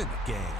in the game.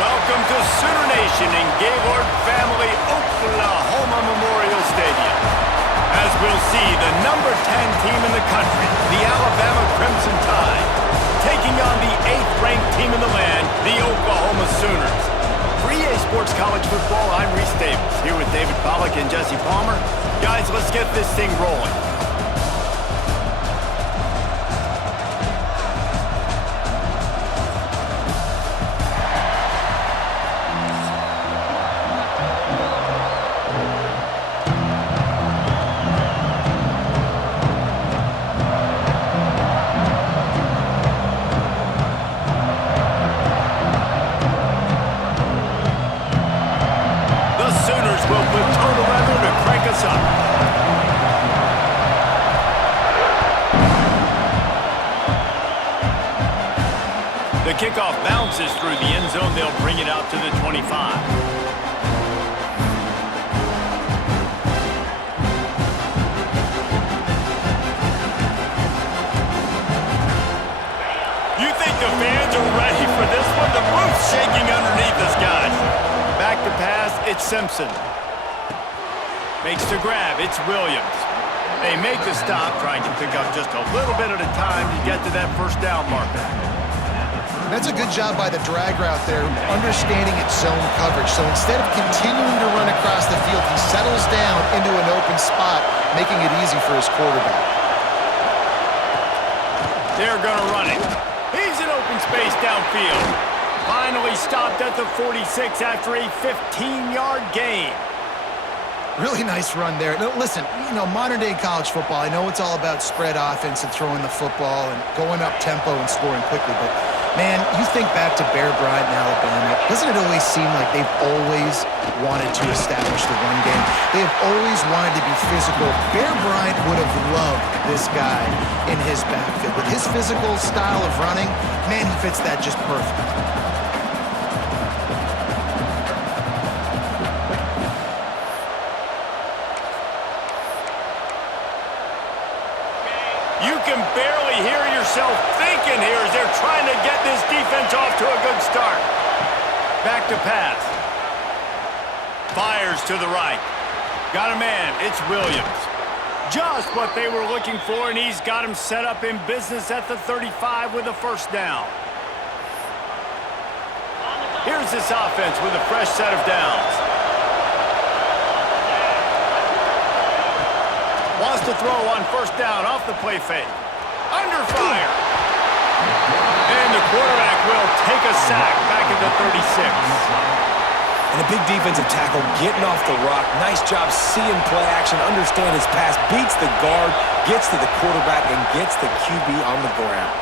Welcome to Sooner Nation in Gaylord Family Oklahoma Memorial Stadium. As we'll see, the number 10 team in the country, the Alabama Crimson Tide, taking on the 8th-ranked team in the land, the Oklahoma Sooners. For EA Sports College Football, I'm Reese Davis, here with David Pollack and Jesse Palmer. Guys, let's get this thing rolling. The kickoff bounces through the end zone. They'll bring it out to the 25. You think the fans are ready for this one? The booth's shaking underneath us, guys. Back to pass, it's Simpson. Makes the grab, it's Williams. They make the stop, trying to pick up just a little bit at a time to get to that first down marker. That's a good job by the drag route there, understanding its zone coverage. So instead of continuing to run across the field, he settles down into an open spot, making it easy for his quarterback. They're going to run it. He's in open space downfield. Finally stopped at the 46 after a 15-yard gain. Really nice run there. Now, listen, modern-day college football, I know it's all about spread offense and throwing the football and going up tempo and scoring quickly, but, man, you think back to Bear Bryant in Alabama, doesn't it always seem like they've always wanted to establish the run game? They have always wanted to be physical. Bear Bryant would have loved this guy in his backfield. With his physical style of running, man, he fits that just perfect. You can barely hear yourself thinking here as they're trying to get this defense off to a good start. Back to pass. Fires to the right. Got a man. It's Williams. Just what they were looking for, and he's got him set up in business at the 35 with a first down. Here's this offense with a fresh set of downs. Wants to throw on first down off the play fake. Under fire. And the quarterback will take a sack back at the 36. And a big defensive tackle getting off the rock. Nice job seeing play action, understand his pass, beats the guard, gets to the quarterback, and gets the QB on the ground.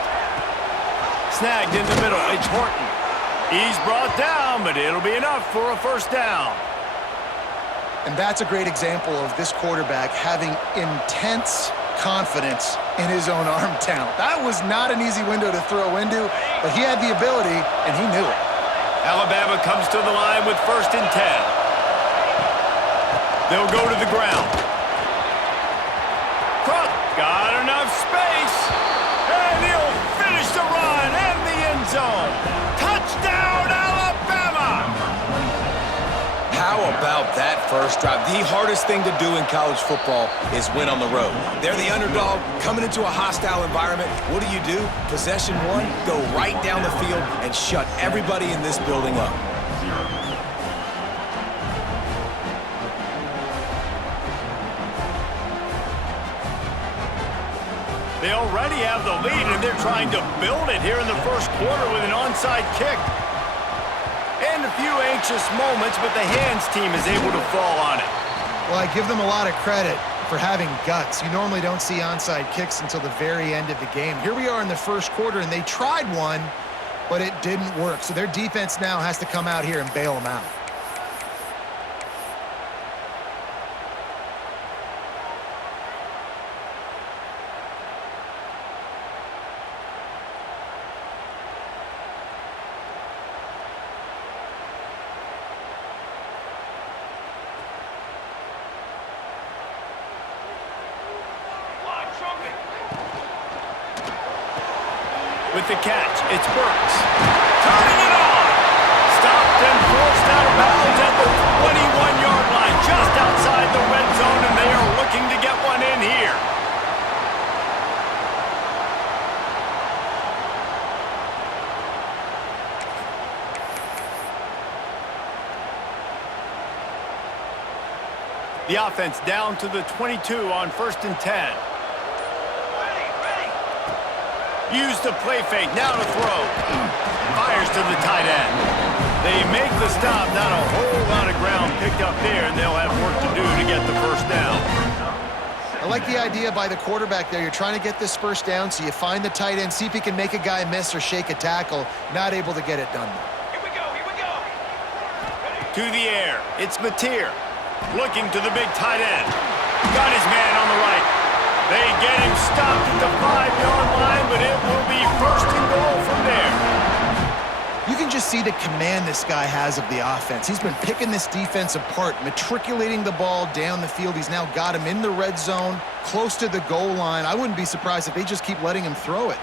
Snagged in the middle. It's Horton. He's brought down, but it'll be enough for a first down. And that's a great example of this quarterback having intense confidence in his own arm talent. That was not an easy window to throw into, but he had the ability, and he knew it. Alabama comes to the line with 1st and 10. They'll go to the ground. Crook got enough space, and he'll finish the run and the end zone. Touchdown, Alabama! How about that first drive? The hardest thing to do in college football is win on the road. They're the underdog coming into a hostile environment. What do? Possession one, go right down the field and shut everybody in this building up. They already have the lead, and they're trying to build it here in the first quarter with an onside kick. And a few anxious moments, but the hands team is able to fall on it. Well, I give them a lot of credit for having guts. You normally don't see onside kicks until the very end of the game. Here we are in the first quarter, and they tried one, but it didn't work. So their defense now has to come out here and bail them out. With the catch, it's Burks. Turning it on! Stopped and forced out of bounds at the 21-yard line, just outside the red zone, and they are looking to get one in here. The offense down to the 22 on 1st and 10. Use the play fake, now to throw. Fires to the tight end. They make the stop, not a whole lot of ground picked up there, and they'll have work to do to get the first down. I like the idea by the quarterback there. You're trying to get this first down, so you find the tight end, see if he can make a guy miss or shake a tackle. Not able to get it done. Here we go. To the air, it's Mateer. Looking to the big tight end. Got his man on the right. They get him stopped at the 5-yard line, but it will be 1st and goal from there. You can just see the command this guy has of the offense. He's been picking this defense apart, matriculating the ball down the field. He's now got him in the red zone, close to the goal line. I wouldn't be surprised if they just keep letting him throw it.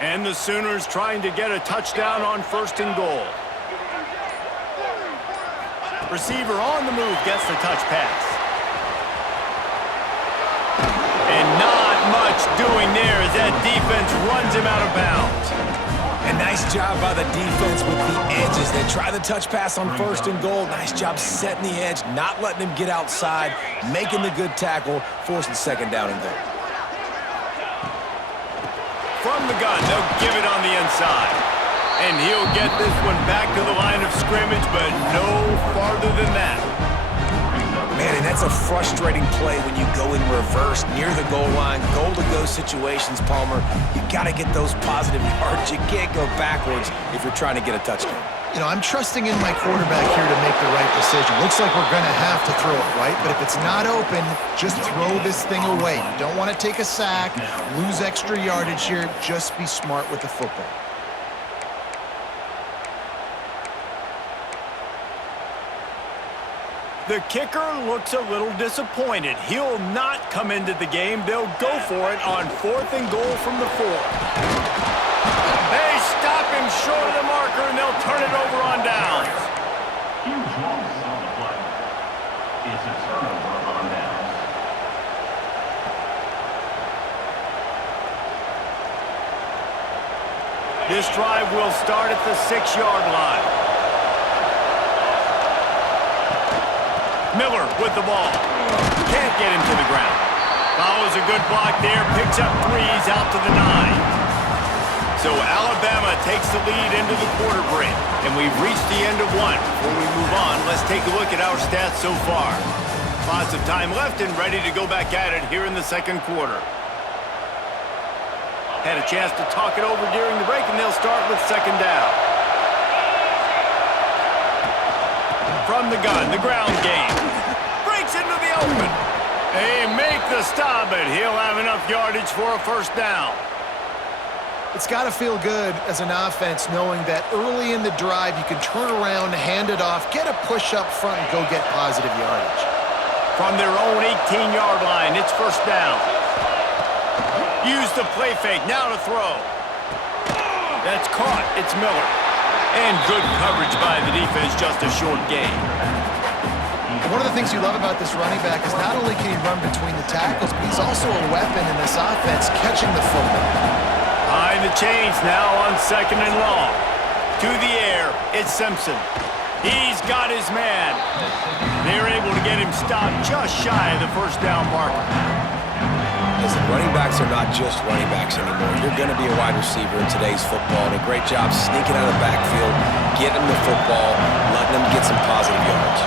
And the Sooners trying to get a touchdown on 1st and goal. Receiver on the move gets the touch pass. And not much doing there as that defense runs him out of bounds. And nice job by the defense with the edges. They try the touch pass on 1st and goal. Nice job setting the edge, not letting him get outside, making the good tackle, forcing 2nd down and goal. From the gun, they'll give it on the inside. And he'll get this one back to the line of scrimmage, but no farther than that. Man, and that's a frustrating play when you go in reverse near the goal line. Goal-to-go situations, Palmer. You got to get those positive yards. You can't go backwards if you're trying to get a touchdown. You know, I'm trusting in my quarterback here to make the right decision. Looks like we're going to have to throw it, right? But if it's not open, just throw this thing away. You don't want to take a sack, lose extra yardage here. Just be smart with the football. The kicker looks a little disappointed. He'll not come into the game. They'll go for it on 4th and goal from the 4. They stop him short of the marker, and they'll turn it over on downs. Huge loss on the play. It's a turnover on downs. This drive will start at the 6-yard line. Miller with the ball. Can't get him to the ground. Follows a good block there. Picks up 3s out to the 9. So Alabama takes the lead into the quarter break. And we've reached the end of one. Before we move on, let's take a look at our stats so far. Lots of time left and ready to go back at it here in the second quarter. Had a chance to talk it over during the break, and they'll start with 2nd down. From the gun, the ground game. Breaks into the open. They make the stop, but he'll have enough yardage for a 1st down. It's got to feel good as an offense knowing that early in the drive you can turn around, hand it off, get a push up front, and go get positive yardage. From their own 18-yard line, it's 1st down. Use the play fake, now to throw. That's caught, it's Miller. And good coverage by the defense, just a short gain. One of the things you love about this running back is not only can he run between the tackles, but he's also a weapon in this offense catching the football. Behind the chains now on 2nd and long. To the air, it's Simpson. He's got his man. They're able to get him stopped just shy of the 1st down marker. Listen, running backs are not just running backs anymore. You're going to be a wide receiver in today's football. And a great job sneaking out of the backfield, getting them the football, letting them get some positive yards.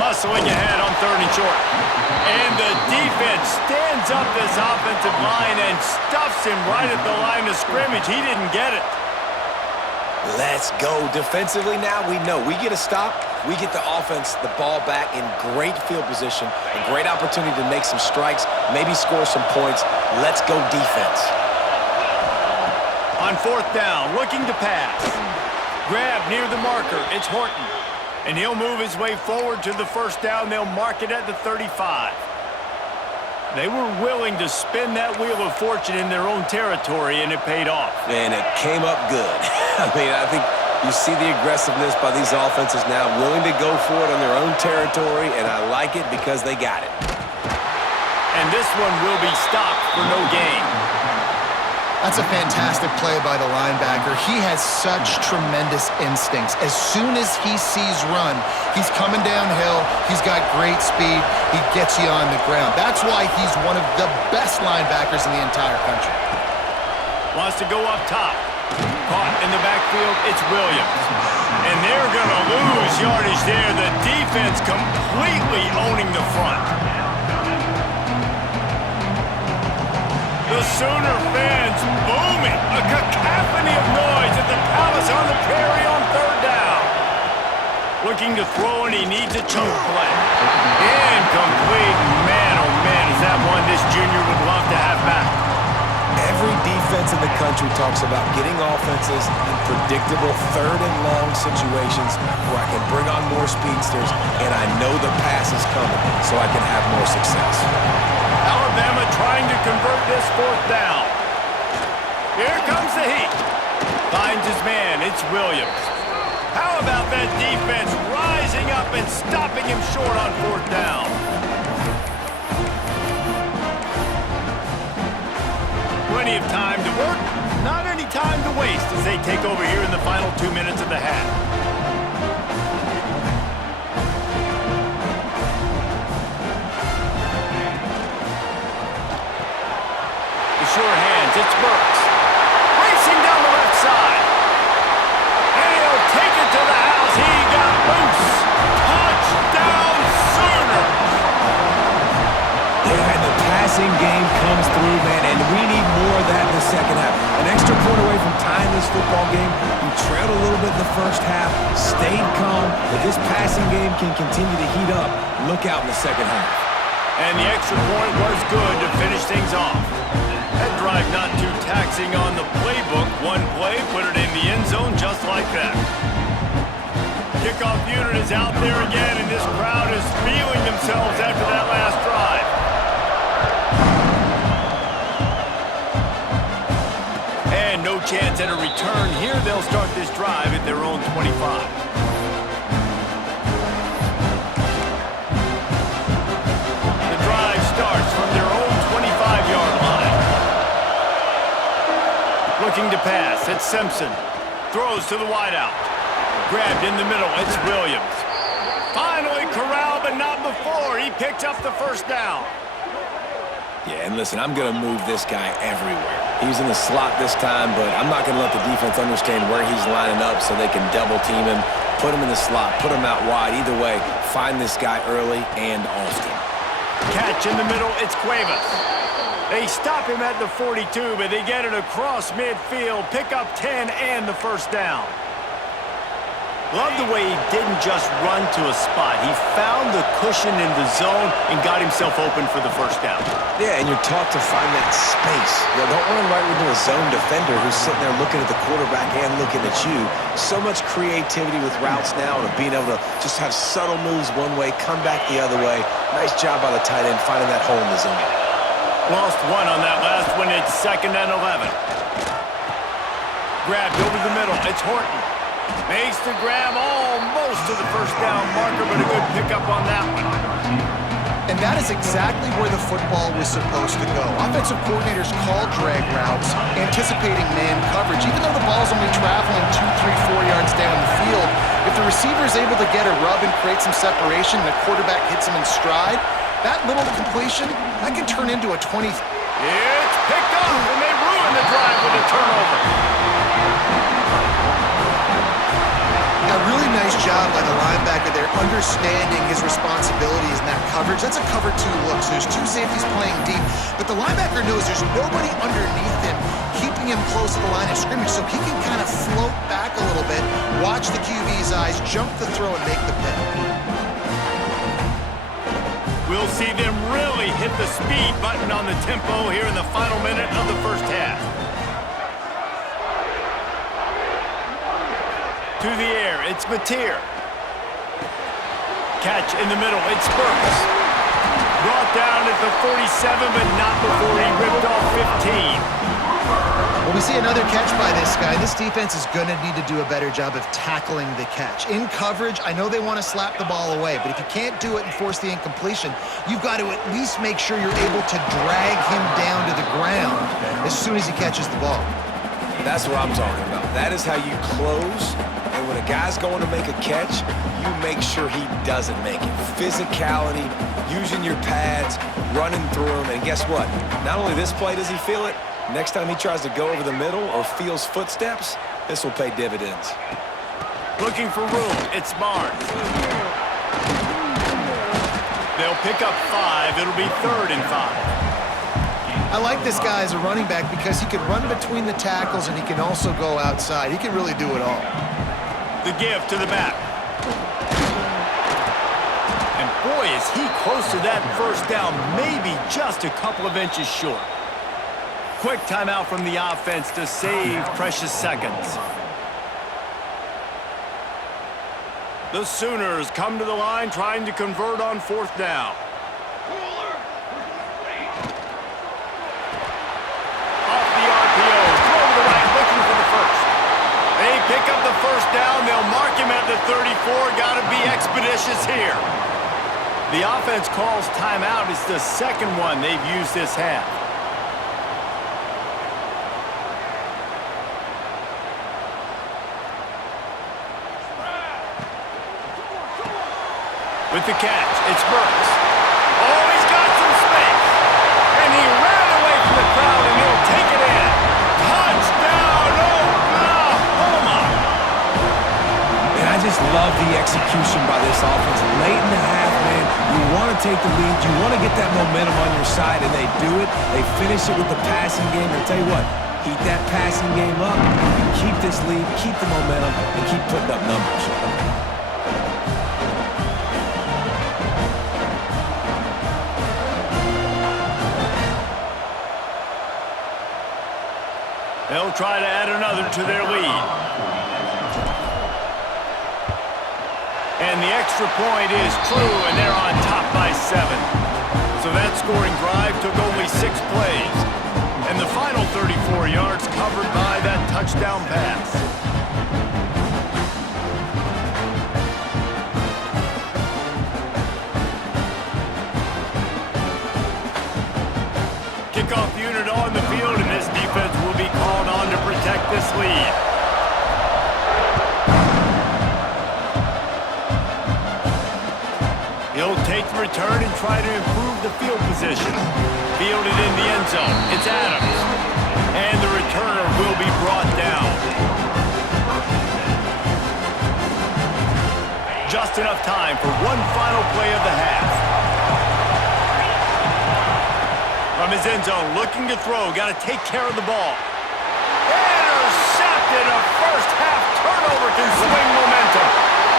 Muscling ahead on 3rd and short. And the defense stands up this offensive line and stuffs him right at the line of scrimmage. He didn't get it. Let's go. Defensively now, we know we get a stop. We get the offense the ball back in great field position, a great opportunity to make some strikes, maybe score some points. Let's go defense. On 4th down, looking to pass. Grab near the marker. It's Horton. And he'll move his way forward to the 1st down. They'll mark it at the 35. They were willing to spin that wheel of fortune in their own territory, and it paid off. And it came up good. I mean, I think you see the aggressiveness by these offenses now, willing to go for it on their own territory, and I like it because they got it. And this one will be stopped for no gain. That's a fantastic play by the linebacker. He has such tremendous instincts. As soon as he sees run, he's coming downhill. He's got great speed. He gets you on the ground. That's why he's one of the best linebackers in the entire country. Wants to go up top. Caught in the backfield, it's Williams. And they're going to lose yardage there. The defense completely owning the front. The Sooner fans booming. A cacophony of noise at the Palace on the Prairie on 3rd down. Looking to throw, and he needs a choke play. Incomplete. Man, oh man, is that one this junior would love to have back. Every defense in the country talks about getting offenses in predictable 3rd and long situations where I can bring on more speedsters and I know the pass is coming so I can have more success. Alabama trying to convert this 4th down. Here comes the heat. Finds his man. It's Williams. How about that defense rising up and stopping him short on 4th down? Plenty of time to work, not any time to waste as they take over here in the final 2 minutes of the half. The sure hands, it's Burks. Racing down the left side. And he'll take it to the house. He got loose. Touchdown! football game. You trailed a little bit in the first half, stayed calm. If this passing game can continue to heat up, look out in the second half. And the extra point was good to finish things off. That drive not too taxing on the playbook. One play, put it in the end zone just like that. Kickoff unit is out there again, and this crowd is feeling themselves after that last drive. And no chance at a return here. They'll start this drive at their own 25. Starts from their own 25-yard line. Looking to pass, it's Simpson. Throws to the wideout. Grabbed in the middle, it's Williams. Finally corralled, but not before. He picked up the first down. Yeah, and listen, I'm going to move this guy everywhere. He's in the slot this time, but I'm not going to let the defense understand where he's lining up so they can double team him, put him in the slot, put him out wide. Either way, find this guy early and often. Catch in the middle, it's Cuevas. They stop him at the 42, but they get it across midfield, pick up 10 and the first down. Love the way he didn't just run to a spot. He found the cushion in the zone and got himself open for the first down. Yeah, and you're taught to find that space. You know, don't run right into a zone defender who's sitting there looking at the quarterback and looking at you. So much creativity with routes now and being able to just have subtle moves one way, come back the other way. Nice job by the tight end finding that hole in the zone. Lost one on that last one. It's 2nd and 11. Grabbed over the middle. It's Horton. Makes the grab almost to the first down marker, but a good pickup on that one. And that is exactly where the football was supposed to go. Offensive coordinators call drag routes, anticipating man coverage. Even though the ball's only traveling 2, 3, 4 yards down the field, if the receiver is able to get a rub and create some separation and the quarterback hits him in stride, that little completion, that can turn into a 20. It's picked up, and they ruin the drive with a turnover. A really nice job by the linebacker there, understanding his responsibilities in that coverage. That's a cover 2 look, so there's 2 safeties playing deep, but the linebacker knows there's nobody underneath him keeping him close to the line of scrimmage, so he can kind of float back a little bit, watch the QB's eyes, jump the throw, and make the pick. We'll see them really hit the speed button on the tempo here in the final minute of the first half. To the air, it's Mateer. Catch in the middle, it's Burks. Brought down at the 47, but not before he ripped off 15. Well, we see another catch by this guy. This defense is going to need to do a better job of tackling the catch. In coverage, I know they want to slap the ball away, but if you can't do it and force the incompletion, you've got to at least make sure you're able to drag him down to the ground as soon as he catches the ball. That's what I'm talking about. That is how you close. And when a guy's going to make a catch, you make sure he doesn't make it. Physicality, using your pads, running through him. And guess what? Not only this play does he feel it, next time he tries to go over the middle or feels footsteps, this will pay dividends. Looking for room, it's Barnes. They'll pick up 5. It'll be 3rd and 5. I like this guy as a running back because he can run between the tackles and he can also go outside. He can really do it all. The give to the back. And boy, is he close to that first down, maybe just a couple of inches short. Quick timeout from the offense to save precious seconds. The Sooners come to the line trying to convert on 4th down. Pick up the first down. They'll mark him at the 34. Got to be expeditious here. The offense calls timeout. It's the second one they've used this half. With the catch, it's Burks. Oh, he's got some space. And he ran away from the crowd, and he'll take it in. Touchdown, Oklahoma! And I just love the execution by this offense. Late in the half, man, you want to take the lead. You want to get that momentum on your side, and they do it. They finish it with the passing game. I'll tell you what, Heat that passing game up, and keep this lead, keep the momentum, and keep putting up numbers. They'll try to add another to their lead. And the extra point is true, and they're on top by 7. So that scoring drive took only 6 plays. And the final 34 yards covered by that touchdown pass. Kickoff unit on the field, and this defense will be called on to protect this lead. He'll take the return and try to improve the field position. Fielded in the end zone. It's Adams. And the returner will be brought down. Just enough time for one final play of the half. From his end zone, looking to throw. Got to take care of the ball. Intercepted. A first half turnover can swing momentum.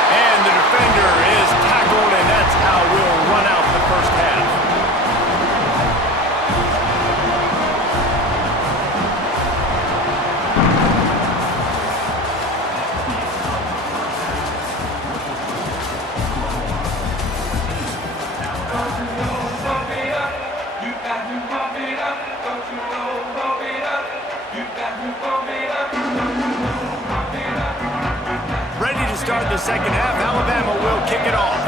And the defender is tackled, and that's how we'll run out the first half. Ready to start the second half. Alabama will kick it off.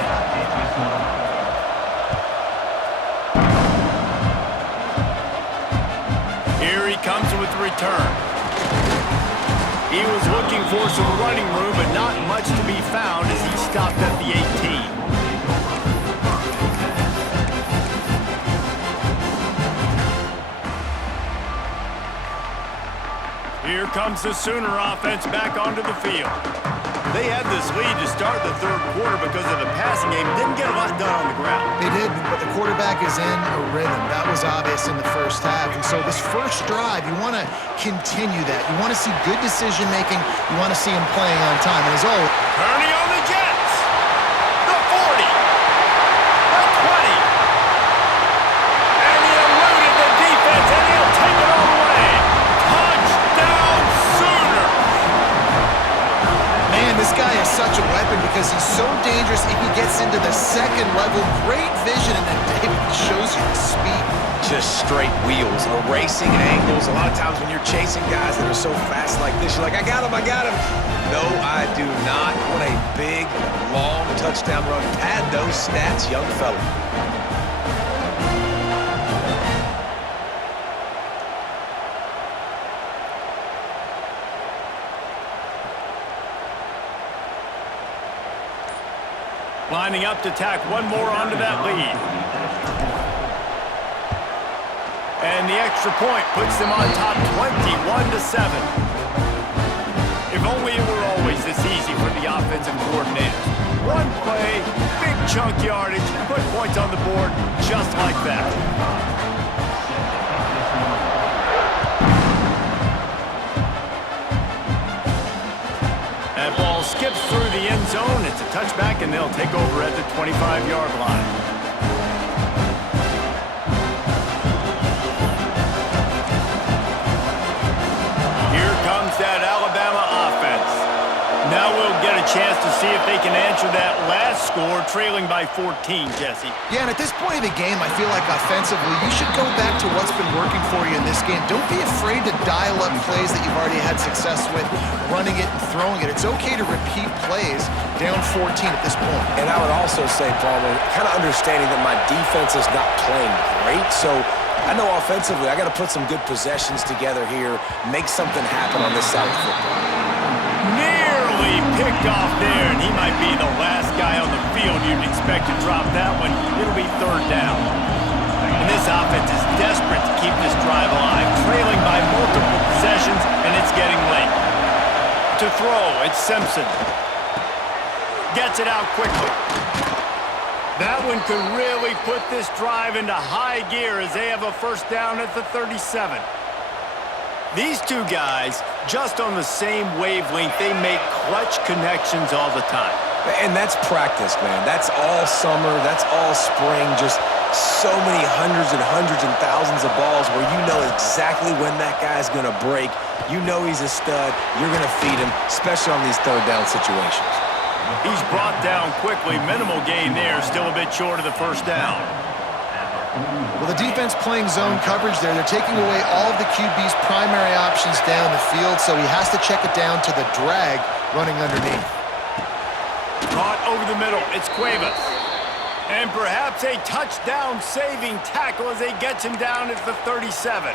Here he comes with the return. He was looking for some running room, but not much to be found as he stopped at the 18. Here comes the Sooner offense back onto the field. They had this lead to start the third quarter because of the passing game. Didn't get a lot done on the ground. They did, but the quarterback is in a rhythm. That was obvious in the first half. And so this first drive, you want to continue that. You want to see good decision-making. You want to see him playing on time. And as always, Turning on the Jets. The 40. The 20. And he eluded the defense, and he'll take it all the way. Touchdown, Sooner. man, this guy is such a weapon because he's so dangerous if he gets into the second level. Great vision, and then David shows you the speed. Just straight wheels, erasing angles. A lot of times when you're chasing guys that are so fast like this, you're like, I got him, I got him. No, I do not. What a big, long touchdown run. Pad those stats, young fella. Lining up to tack one more onto that lead. And the extra point puts them on top 21-7. If only it were always this easy for the offensive coordinators. One play, big chunk yardage, put points on the board just like that. That ball skips through the end zone. It's a touchback, and they'll take over at the 25-yard line. Here comes that Alabama offense. Now we'll get a chance to see if they can answer that last score, trailing by 14, Jesse. Yeah, and at this point of the game, I feel like offensively, you should go back to what's been working for you in this game. Don't be afraid to dial up plays that you've already had success with, running it and throwing it. It's okay to repeat plays down 14 at this point. And I would also say, Palmer, kind of understanding that my defense is not playing great, so I know offensively I got to put some good possessions together here, make something happen on this side of football. Nearly picked off there, and he might be the last guy on the field you'd expect to drop that one. It'll be third down. And this offense is desperate to keep this drive alive, trailing by multiple possessions, and it's getting late. To throw, it's Simpson. Gets it out quickly. That one could really put this drive into high gear as they have a first down at the 37. These two guys, just on the same wavelength, they make clutch connections all the time. And that's practice, man. That's all summer. That's all spring. Just so many hundreds and thousands of balls where you know exactly when that guy's going to break. You know he's a stud. You're going to feed him, especially on these third down situations. He's brought down quickly. Minimal gain there. Still a bit short of the first down. Well, the defense playing zone coverage there. They're taking away all of the QB's primary options down the field, so he has to check it down to the drag running underneath. Caught over the middle. It's Cuevas. And perhaps a touchdown-saving tackle as he gets him down at the 37.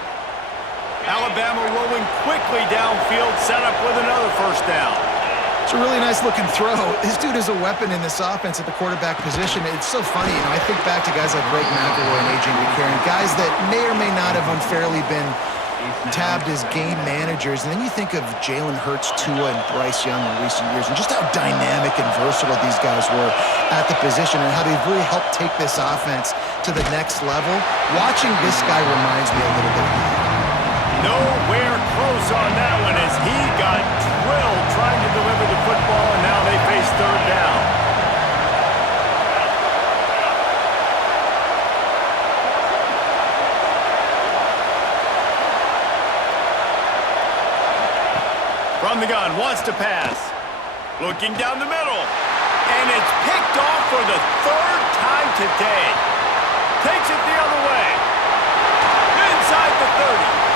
Alabama rolling quickly downfield, set up with another first down. It's a really nice-looking throw. This dude is a weapon in this offense at the quarterback position. It's so funny. You know, I think back to guys like Blake McElroy and A.J. McCarron, guys that may or may not have unfairly been tabbed as game managers. And then you think of Jalen Hurts, Tua, and Bryce Young in recent years, and just how dynamic and versatile these guys were at the position and how they've really helped take this offense to the next level. Watching this guy reminds me a little bit of that. Nowhere close on that one as he got drilled trying to deliver the football, and now they face third down. From the gun, wants to pass. Looking down the middle. And it's picked off for the third time today. Takes it the other way. Inside the 30.